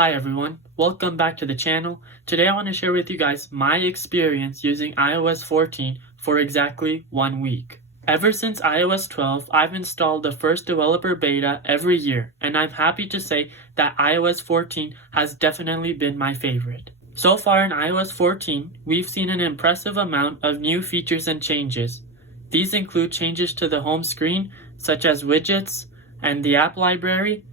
Hi everyone, welcome back to the channel. Today I want to share with you guys my experience using iOS 14 for exactly 1 week. Ever since iOS 12, I've installed the first developer beta every year, and I'm happy to say that iOS 14 has definitely been my favorite. So far in iOS 14, we've seen an impressive amount of new features and changes. These include changes to the home screen, such as widgets and the app library,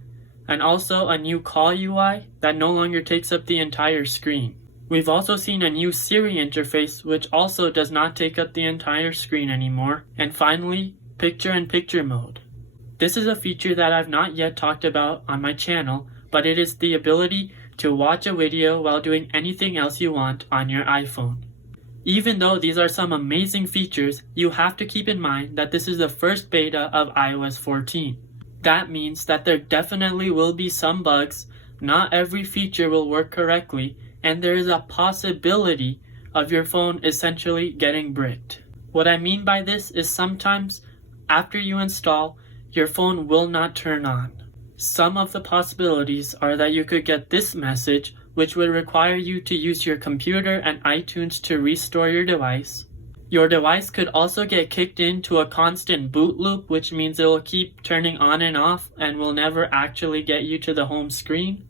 and also a new call UI that no longer takes up the entire screen. We've also seen a new Siri interface which also does not take up the entire screen anymore. And finally, picture-in-picture mode. This is a feature that I've not yet talked about on my channel, but it is the ability to watch a video while doing anything else you want on your iPhone. Even though these are some amazing features, you have to keep in mind that this is the first beta of iOS 14. That means that there definitely will be some bugs, not every feature will work correctly, and there is a possibility of your phone essentially getting bricked. What I mean by this is sometimes after you install, your phone will not turn on. Some of the possibilities are that you could get this message, which would require you to use your computer and iTunes to restore your device. Your device could also get kicked into a constant boot loop, which means it will keep turning on and off and will never actually get you to the home screen.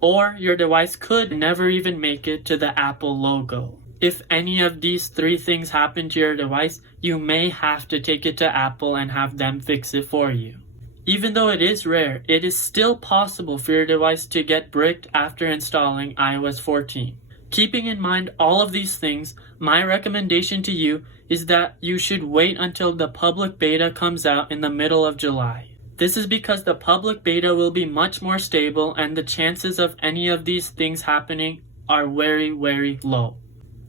Or your device could never even make it to the Apple logo. If any of these three things happen to your device, you may have to take it to Apple and have them fix it for you. Even though it is rare, it is still possible for your device to get bricked after installing iOS 14. Keeping in mind all of these things, my recommendation to you is that you should wait until the public beta comes out in the middle of July. This is because the public beta will be much more stable and the chances of any of these things happening are very, very low.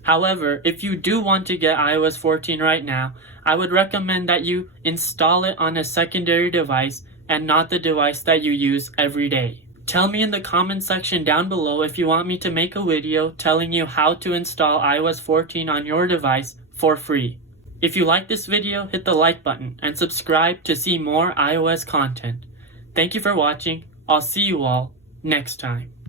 However, if you do want to get iOS 14 right now, I would recommend that you install it on a secondary device and not the device that you use every day. Tell me in the comment section down below if you want me to make a video telling you how to install iOS 14 on your device for free. If you like this video, hit the like button and subscribe to see more iOS content. Thank you for watching. I'll see you all next time.